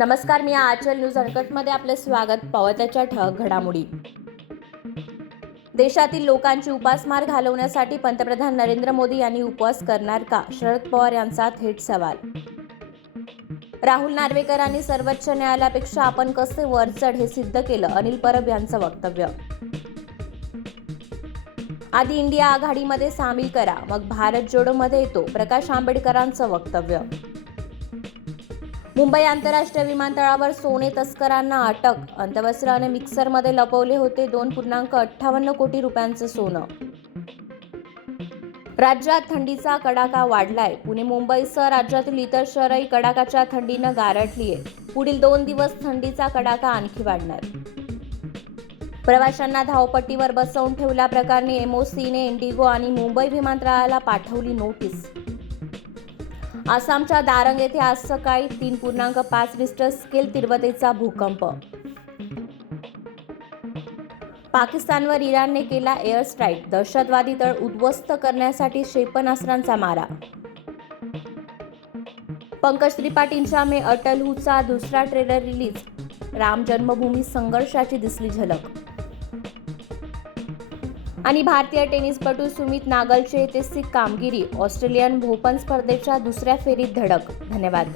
नमस्कार, मी आचल न्यूज अनकटमध्ये आपले स्वागत. पावत्याच्या ठळक घडामोडी. देशातील लोकांची उपासमार घालवण्यासाठी पंतप्रधान नरेंद्र मोदी यांनी उपवास करणार का? शरद पवार यांचा थेट सवाल. राहुल नार्वेकरांनी सर्वोच्च न्यायालयापेक्षा आपण कसे वरचढ हे सिद्ध केलं, अनिल परब यांचं वक्तव्य. आधी इंडिया आघाडीमध्ये सामील करा, मग भारत जोडोमध्ये येतो, प्रकाश आंबेडकरांचं वक्तव्य. मुंबई आंतरराष्ट्रीय विमानतळावर सोने तस्करांना अटक. अंतवस्त्र आणि मिक्सरमध्ये लपवले होते 2.58 कोटी रुपयांचं सोनं. राज्यात थंडीचा कडाका वाढलाय. पुणे मुंबईसह राज्यातील इतर शहरही कडाक्याच्या थंडीनं गारठलीय. पुढील 2 दिवस थंडीचा कडाका आणखी वाढणार. प्रवाशांना धावपट्टीवर बसवून ठेवल्याप्रकरणी एमओसीने इंडिगो आणि मुंबई विमानतळाला पाठवली नोटीस. आसामच्या दारंग येथे आज सकाळी 3.5 रिश्टर स्केल तीव्रतेचा भूकंप. पाकिस्तानवर इराणने केला एअर स्ट्राईक. दहशतवादी तळ उद्ध्वस्त करण्यासाठी क्षेपणास्त्रांचा मारा. पंकज त्रिपाठींच्या में अटल हूचा दुसरा ट्रेलर रिलीज. राम जन्मभूमी संघर्षाची दिसली झलक. आणि भारतीय टेनिसपटू सुमित नागलची ऐतिहासिक कामगिरी. ऑस्ट्रेलियन ओपन स्पर्धेच्या दुसऱ्या फेरीत धडक. धन्यवाद.